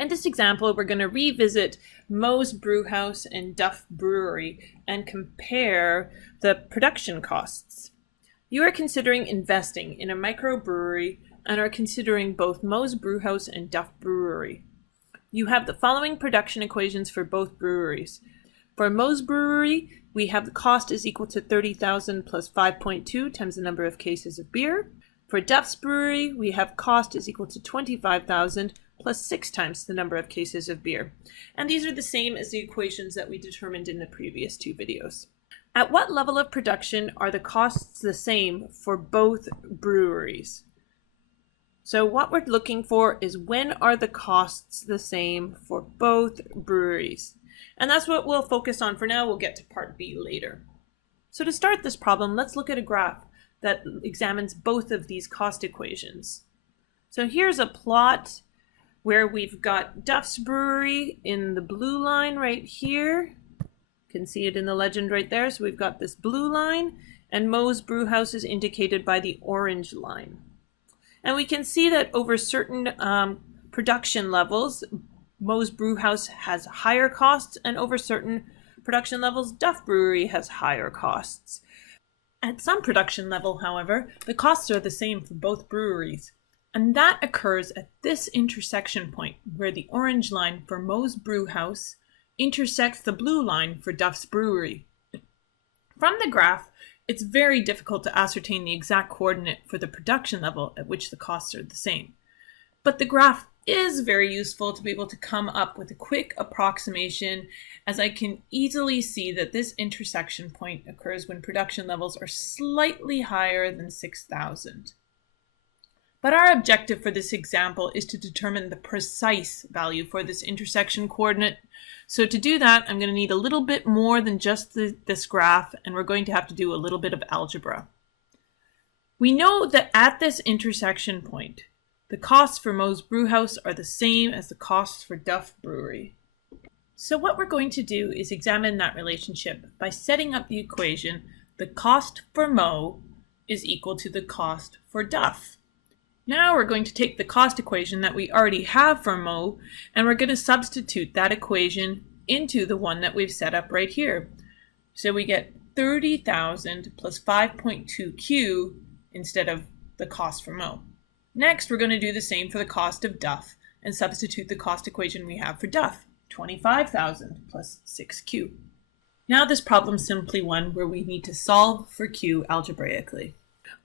In this example, we're going to revisit Moe's Brewhouse and Duff Brewery and compare the production costs. You are considering investing in a microbrewery and are considering both Moe's Brewhouse and Duff Brewery. You have the following production equations for both breweries. For Moe's Brewery, we have the cost is equal to 30,000 plus 5.2 times the number of cases of beer. For Duff's Brewery, we have cost is equal to 25,000 plus 6 times the number of cases of beer. And these are the same as the equations that we determined in the previous two videos. At what level of production are the costs the same for both breweries? So what we're looking for is when are the costs the same for both breweries? And that's what we'll focus on for now. We'll get to part B later. So to start this problem, let's look at a graph that examines both of these cost equations. So here's a plot where we've got Duff's Brewery in the blue line right here. You can see it in the legend right there. So we've got this blue line, and Moe's Brewhouse is indicated by the orange line. And we can see that over certain production levels, Moe's Brewhouse has higher costs, and over certain production levels, Duff Brewery has higher costs. At some production level, however, the costs are the same for both breweries. And that occurs at this intersection point where the orange line for Moe's Brewhouse intersects the blue line for Duff's Brewery. From the graph, it's very difficult to ascertain the exact coordinate for the production level at which the costs are the same. But the graph is very useful to be able to come up with a quick approximation, as I can easily see that this intersection point occurs when production levels are slightly higher than 6,000. But our objective for this example is to determine the precise value for this intersection coordinate. So to do that, I'm going to need a little bit more than just this graph, and we're going to have to do a little bit of algebra. We know that at this intersection point, the costs for Moe's Brewhouse are the same as the costs for Duff Brewery. So what we're going to do is examine that relationship by setting up the equation, the cost for Moe is equal to the cost for Duff. Now we're going to take the cost equation that we already have for Moe, and we're going to substitute that equation into the one that we've set up right here. So we get 30,000 plus 5.2Q instead of the cost for Moe. Next, we're going to do the same for the cost of Duff and substitute the cost equation we have for Duff, 25,000 plus 6Q. Now this problem's simply one where we need to solve for Q algebraically.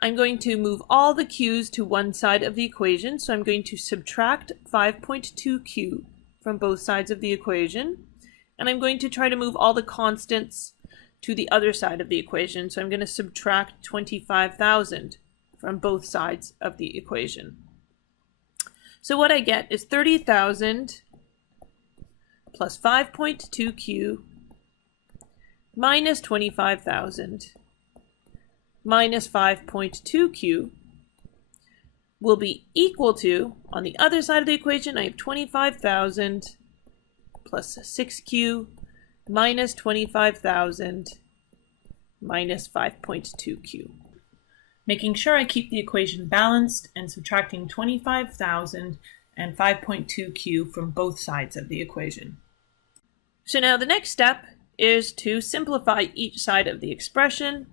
I'm going to move all the Q's to one side of the equation, so I'm going to subtract 5.2Q from both sides of the equation, and I'm going to try to move all the constants to the other side of the equation, so I'm going to subtract 25,000 from both sides of the equation. So what I get is 30,000 plus 5.2Q minus 25,000 minus 5.2Q will be equal to, on the other side of the equation, I have 25,000 plus 6Q minus 25,000 minus 5.2Q. Making sure I keep the equation balanced and subtracting 25,000 and 5.2Q from both sides of the equation. So now the next step is to simplify each side of the expression.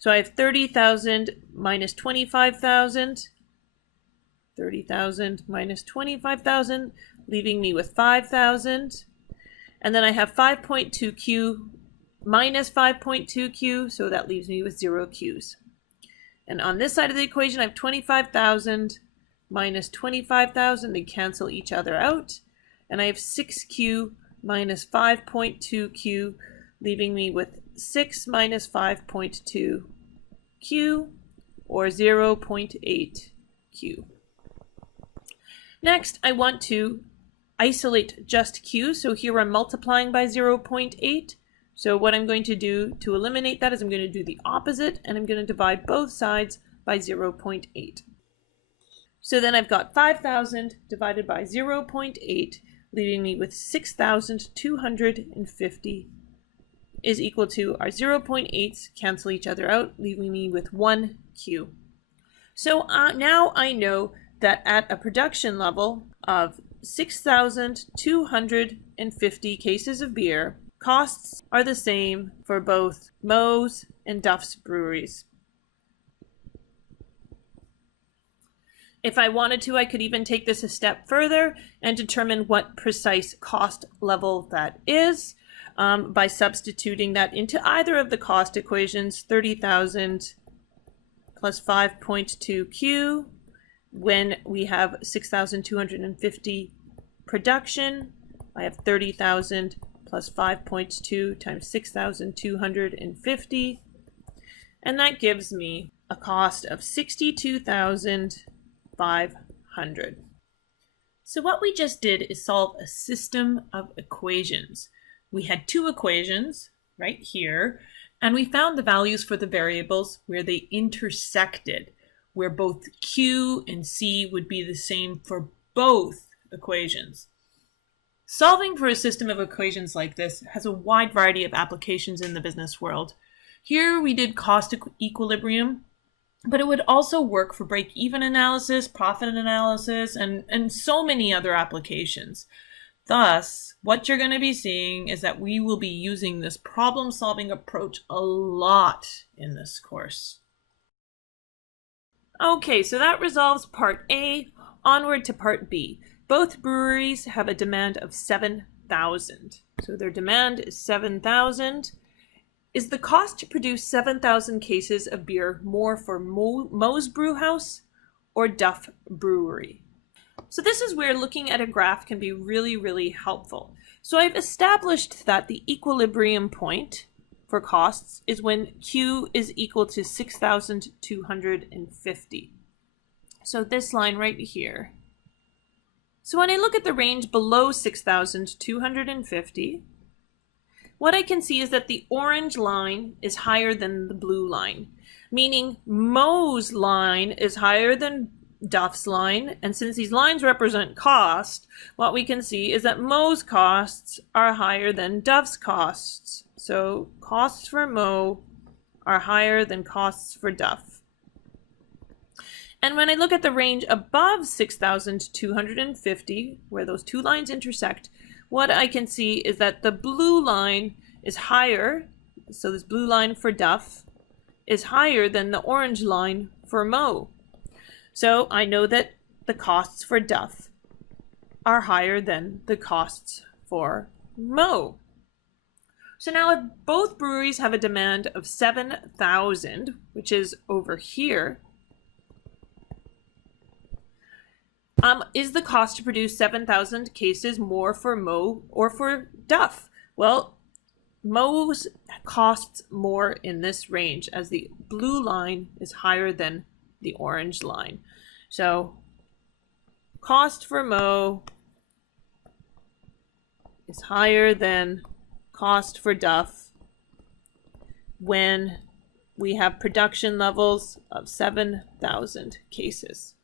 So I have 30,000 minus 25,000, 30,000 minus 25,000, leaving me with 5,000. And then I have 5.2Q minus 5.2Q, so that leaves me with 0 Q's. And on this side of the equation, I have 25,000 minus 25,000. They cancel each other out. And I have 6Q minus 5.2Q, leaving me with 6 minus 5.2Q, or 0.8Q. Next, I want to isolate just Q. So here I'm multiplying by 0.8. So what I'm going to do to eliminate that is I'm going to do the opposite, and I'm going to divide both sides by 0.8. So then I've got 5,000 divided by 0.8, leaving me with 6,250 is equal to our 0.8s cancel each other out, leaving me with 1 Q. So now I know that at a production level of 6,250 cases of beer, costs are the same for both Moe's and Duff's breweries. If I wanted to, I could even take this a step further and determine what precise cost level that is by substituting that into either of the cost equations, 30,000 plus 5.2Q, when we have 6,250 production. I have 30,000 plus 5.2 times 6,250, and that gives me a cost of 62,500. So what we just did is solve a system of equations. We had two equations right here, and we found the values for the variables where they intersected, where both Q and C would be the same for both equations. Solving for a system of equations like this has a wide variety of applications in the business world. Here we did cost equilibrium, but it would also work for break-even analysis, profit analysis, and so many other applications. Thus, what you're going to be seeing is that we will be using this problem-solving approach a lot in this course. Okay, so that resolves part A. Onward to part B. Both breweries have a demand of 7,000. So their demand is 7,000. Is the cost to produce 7,000 cases of beer more for Moe's Brewhouse or Duff Brewery? So this is where looking at a graph can be really, really helpful. So I've established that the equilibrium point for costs is when Q is equal to 6,250. So this line right here. So when I look at the range below 6,250, what I can see is that the orange line is higher than the blue line, meaning Moe's line is higher than Duff's line, and since these lines represent cost, what we can see is that Moe's costs are higher than Duff's costs. So costs for Moe are higher than costs for Duff. And when I look at the range above 6,250, where those two lines intersect, what I can see is that the blue line is higher, so this blue line for Duff is higher than the orange line for Moe. So I know that the costs for Duff are higher than the costs for Moe. So now if both breweries have a demand of 7,000, which is over here, is the cost to produce 7,000 cases more for Moe or for Duff? Well, Moe's costs more in this range as the blue line is higher than the orange line. So cost for Moe is higher than cost for Duff when we have production levels of 7,000 cases.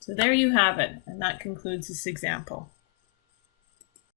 So there you have it, and that concludes this example.